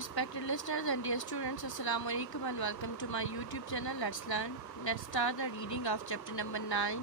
respected listeners and dear students, Assalamu alaikum and welcome to my YouTube channel. Let's learn. Let's start the reading of chapter number 9.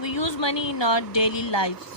We use money in our daily lives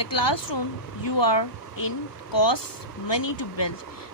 The classroom you are in costs money to build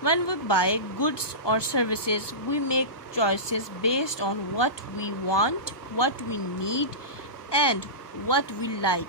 When we buy goods or services, we make choices based on what we want, what we need and what we like.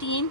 3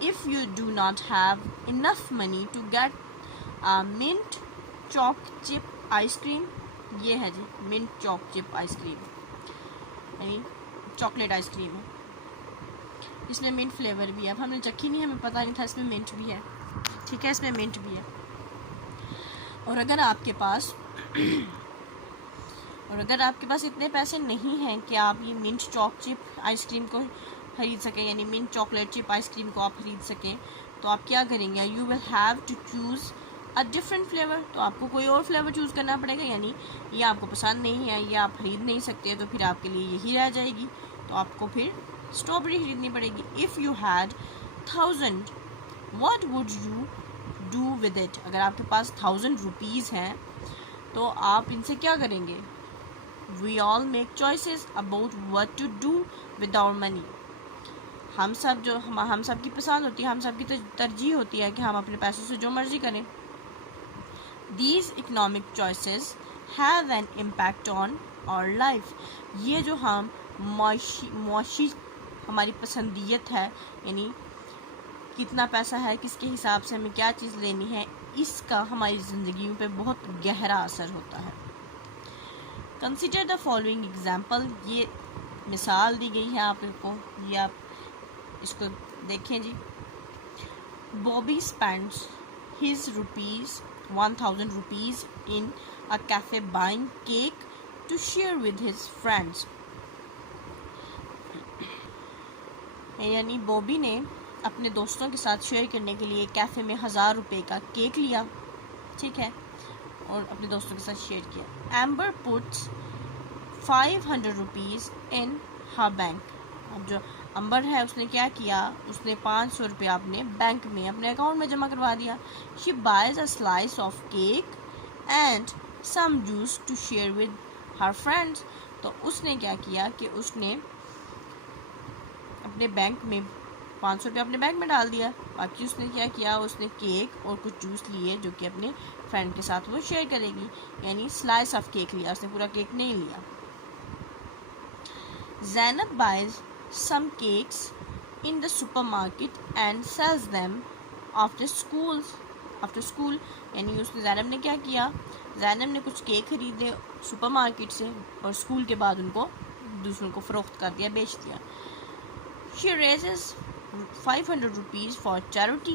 if you do not have enough money to get a mint choc chip ice cream, یہ ہے جی mint choc chip ice cream, یعنی chocolate ice cream ہے, اس میں minute flavour بھی ہے. اب ہم نے چکھی نہیں, ہمیں پتہ نہیں تھا اس میں منٹ بھی ہے. ٹھیک ہے, اس میں منٹ بھی ہے. اور اگر آپ کے پاس اتنے پیسے نہیں ہیں کہ آپ یہ منٹ چاک چپ آئس کریم کو خرید سکیں, یعنی mint chocolate chip ice cream کو آپ خرید سکیں, تو آپ کیا کریں گے؟ You will have to choose a different flavour. تو آپ کو کوئی اور فلیور چوز کرنا پڑے گا, یعنی یہ آپ کو پسند نہیں ہے, یہ آپ خرید نہیں سکتے, تو پھر آپ کے لیے یہی رہ جائے گی, تو آپ کو پھر اسٹرابیری خریدنی پڑے گی. If you had 1000 what would you do with it. اگر آپ کے پاس 1000 روپیز ہیں تو آپ ان سے کیا کریں گے؟ We all make choices about what to do with our money. ہم سب کی پسند ہوتی ہے, ہم سب کی ترجیح ہوتی ہے کہ ہم اپنے پیسوں سے جو مرضی کریں. These economic choices have an impact on our life. یہ جو ہم معاشی ہماری پسندیت ہے, یعنی کتنا پیسہ ہے, کس کے حساب سے ہمیں کیا چیز لینی ہے, اس کا ہماری زندگیوں پہ بہت گہرا اثر ہوتا ہے. Consider the following example. یہ مثال دی گئی ہے آپ کو, یہ آپ اس کو دیکھیں جی. Bobby spends his 1000 rupees in a cafe buying cake to share with his friends. یعنی بوبی نے اپنے دوستوں کے ساتھ شیئر کرنے کے لیے کیفے میں 1000 روپے کا کیک لیا, ٹھیک ہے, اور اپنے دوستوں کے ساتھ شیئر کیا. ایمبر پٹس 500 روپیز ان ہر بینک. اب جو امبر ہے اس نے کیا کیا, اس نے 500 روپے اپنے بینک میں اپنے اکاؤنٹ میں جمع کروا دیا. She buys a slice of cake and some juice to share with her friends. تو اس نے کیا کیا کہ اس نے اپنے بینک میں 500 روپے اپنے بینک میں ڈال دیا. باقی اس نے کیا کیا, اس نے کیک اور کچھ جوس لیے جو کہ اپنے فرینڈ کے ساتھ وہ شیئر کرے گی, یعنی سلائس آف کیک لیا, اس نے پورا کیک نہیں لیا. Zainab buys some cakes in the super market and sells them after school. یعنی اس نے زینب نے کیا کیا, زینب نے کچھ کیک خریدے سپر مارکیٹ سے اور اسکول کے بعد ان کو دوسروں کو فروخت کر دیا, بیچ دیا. She raises 500 rupees for charity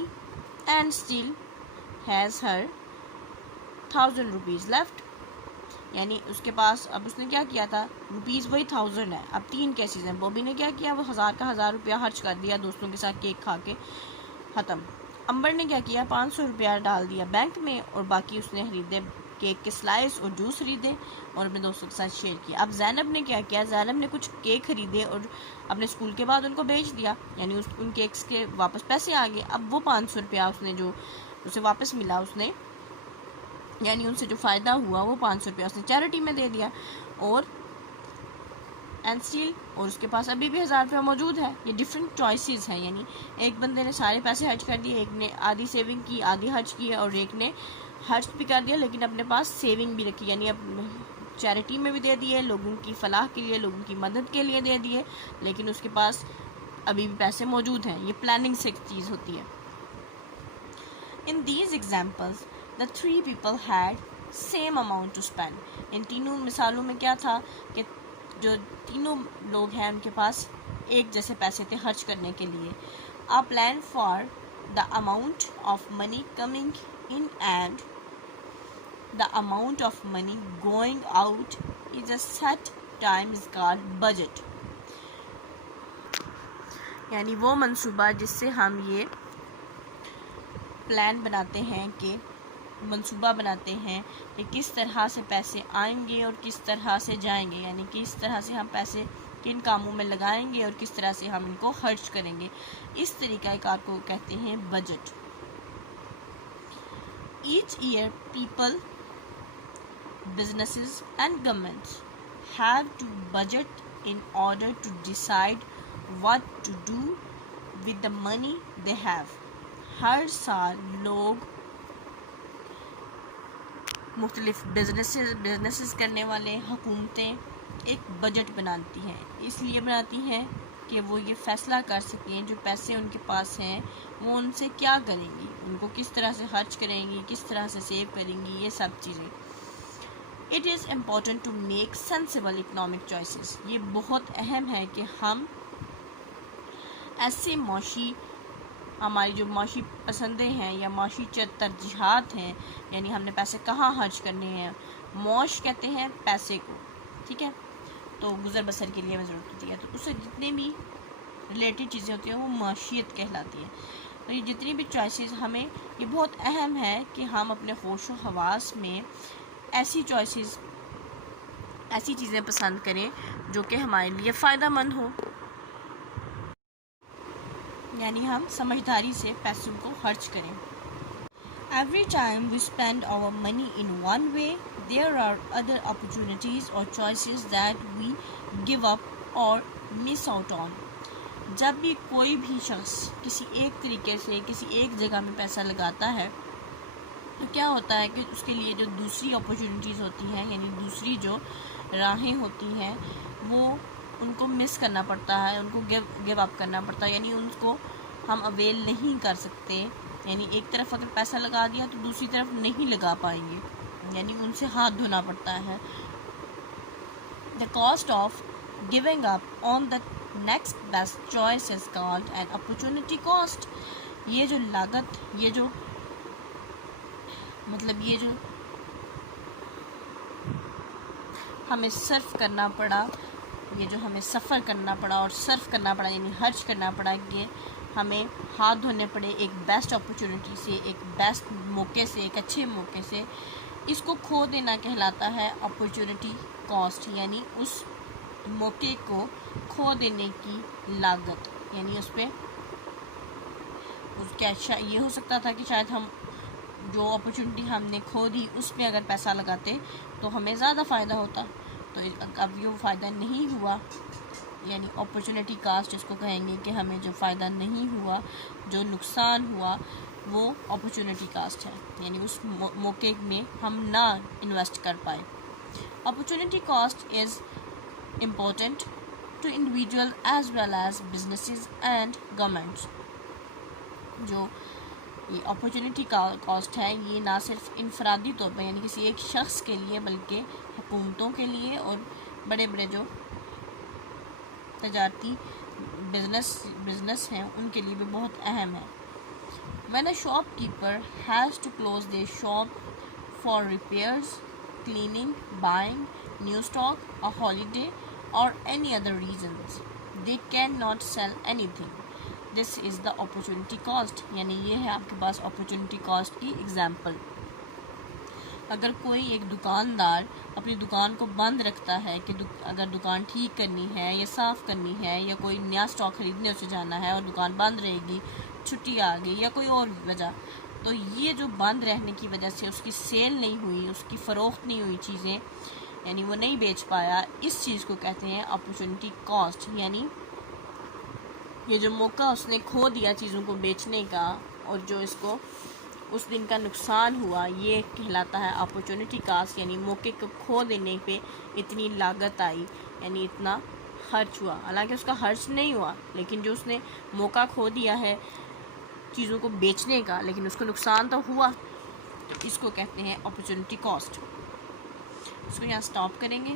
and still has her 1000 rupees left. یعنی اس کے پاس اب اس نے کیا کیا تھا, روپیز وہی 1000 ہے. اب 3 کیسز ہیں. بوبی نے کیا کیا, وہ 1000 کا 1000 روپیہ خرچ کر دیا دوستوں کے ساتھ کیک کھا کے, ختم. امبر نے کیا کیا, 500 روپیہ ڈال دیا بینک میں اور باقی اس نے خریدے کیک کے سلائس اور جوس خریدے اور اپنے دوستوں کے ساتھ شیئر کیا. اب زینب نے کیا کیا, زینب نے کچھ کیک خریدے اور اپنے اسکول کے بعد ان کو بیچ دیا, یعنی ان کیکس کے واپس پیسے آ گئے. اب وہ 500 روپیہ اس نے جو اسے واپس ملا, اس نے یعنی ان سے جو فائدہ ہوا وہ 500 روپیہ اس نے چیریٹی میں دے دیا. اور اور اس کے پاس ابھی بھی 1000 روپیہ موجود ہے. یہ ڈفرینٹ چوائسیز ہیں, یعنی ایک بندے نے سارے پیسے خرچ کر دیے, ایک نے آدھی سیونگ کی آدھی خرچ کی, اور ایک نے خرچ بھی کر دیا لیکن اپنے پاس سیونگ بھی رکھی, یعنی اب چیریٹی میں بھی دے دیے, لوگوں کی فلاح کے لیے, لوگوں کی مدد کے لیے دے دیے, لیکن اس کے پاس ابھی بھی پیسے موجود ہیں. یہ پلاننگ سے ایک چیز ہوتی ہے. In these examples the 3 people had same amount to spend. ان تینوں مثالوں میں کیا تھا کہ جو تینوں لوگ ہیں ان کے پاس ایک جیسے پیسے تھے خرچ کرنے کے لیے. A plan for the amount of money coming in and the amount of money going out is a set time is called budget. یعنی وہ منصوبہ جس سے ہم یہ پلان بناتے ہیں, کہ منصوبہ بناتے ہیں کہ کس طرح سے پیسے آئیں گے اور کس طرح سے جائیں گے, یعنی کس طرح سے ہم پیسے کن کاموں میں لگائیں گے اور کس طرح سے ہم ان کو خرچ کریں گے. اس طریقہ کار کو کہتے ہیں budget. Each year people, businesses and governments have to budget in order to decide what to do with the money they have. ہر سال لوگ مختلف بزنسز کرنے والے حکومتیں ایک بجٹ بناتی ہیں. اس لیے بناتی ہیں کہ وہ یہ فیصلہ کر سکیں جو پیسے ان کے پاس ہیں وہ ان سے کیا کریں گی، ان کو کس طرح سے خرچ کریں گی، کس طرح سے سیو کریں گی، یہ سب چیزیں. It is important to make sensible economic choices. یہ بہت اہم ہے کہ ہم ایسے ہماری جو معاشی پسندیں ہیں یا معاشی ترجیحات ہیں، یعنی ہم نے پیسے کہاں خرچ کرنے ہیں، معاش کہتے ہیں پیسے کو، ٹھیک ہے، تو گزر بسر کے لیے ہمیں ضرورت ہوتی ہے، تو اس سے جتنے بھی ریلیٹڈ چیزیں ہوتی ہیں وہ معاشیت کہلاتی ہیں. اور یہ جتنی بھی چوائسیز ہمیں یہ بہت اہم ہے کہ ہم اپنے ہوش و حواس میں ایسی چیزیں پسند کریں جو کہ ہمارے لیے فائدہ مند ہو، یعنی ہم سمجھداری سے پیسوں کو خرچ کریں. Every time we spend our money in one way, there are other opportunities or choices that we give up or miss out on. جب بھی کوئی بھی شخص کسی ایک طریقے سے کسی ایک جگہ میں پیسہ لگاتا ہے تو کیا ہوتا ہے کہ اس کے لیے جو دوسری اپرچونیٹیز ہوتی ہیں، یعنی دوسری جو راہیں ہوتی ہیں وہ ان کو مس کرنا پڑتا ہے، ان کو گیو اپ کرنا پڑتا ہے، یعنی ان کو ہم اویل نہیں کر سکتے. یعنی ایک طرف اگر پیسہ لگا دیا تو دوسری طرف نہیں لگا پائیں گے، یعنی ان سے ہاتھ دھونا پڑتا ہے. The cost of giving up on the next best choice is called an opportunity cost. یہ جو لاگت، یہ جو ہمیں صرف کرنا پڑا، یہ جو ہمیں سفر کرنا پڑا اور صرف کرنا پڑا یعنی خرچ کرنا پڑا، یہ ہمیں ہاتھ دھونے پڑے ایک بیسٹ اپرچونٹی سے، ایک بیسٹ موقع سے، ایک اچھے موقع سے، اس کو کھو دینا کہلاتا ہے اپرچونٹی کاسٹ، یعنی اس موقع کو کھو دینے کی لاگت. یعنی اس پہ یہ ہو سکتا تھا کہ شاید ہم جو اپرچونٹی ہم نے کھو دی اس پہ اگر پیسہ لگاتے تو ہمیں زیادہ فائدہ ہوتا، تو اب یہ فائدہ نہیں ہوا، یعنی اپرچونٹی کاسٹ اس کو کہیں گے کہ ہمیں جو فائدہ نہیں ہوا، جو نقصان ہوا وہ اپرچونٹی کاسٹ ہے، یعنی اس موقع میں ہم نہ انویسٹ کر پائے. Opportunity cost is important to individual as well as businesses and governments. جو یہ اپرچونٹی کاسٹ ہے یہ نہ صرف انفرادی طور پر یعنی کسی ایک شخص کے لیے بلکہ حکومتوں کے لیے اور بڑے بڑے جو تجارتی بزنس ہیں ان کے لیے بھی بہت اہم ہے. When a shopkeeper has to close their shop for repairs, cleaning, buying new stock, a holiday or any other reasons, they cannot sell anything. This is the opportunity cost. یعنی یہ ہے آپ کے پاس opportunity cost کی example. اگر کوئی ایک دکاندار اپنی دکان کو بند رکھتا ہے کہ اگر دکان ٹھیک کرنی ہے یا صاف کرنی ہے یا کوئی نیا اسٹاک خریدنے اسے جانا ہے اور دکان بند رہے گی، چھٹی آ گئی یا کوئی اور وجہ، تو یہ جو بند رہنے کی وجہ سے اس کی سیل نہیں ہوئی، اس کی فروخت نہیں ہوئی چیزیں، یعنی وہ نہیں بیچ پایا، اس چیز کو کہتے ہیں اپرچونٹی کاسٹ. یعنی یہ جو موقع اس نے کھو دیا چیزوں کو بیچنے کا اور جو اس کو اس دن کا نقصان ہوا یہ کہلاتا ہے اپرچونٹی کاسٹ. یعنی موقع کو کھو دینے پہ اتنی لاگت آئی، یعنی اتنا خرچ ہوا، حالانکہ اس کا خرچ نہیں ہوا لیکن جو اس نے موقع کھو دیا ہے چیزوں کو بیچنے کا لیکن اس کو نقصان تو ہوا، تو اس کو کہتے ہیں اپرچونٹی کاسٹ. اس کو یہاں سٹاپ کریں گے.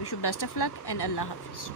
Wish you best of luck and اللہ حافظ.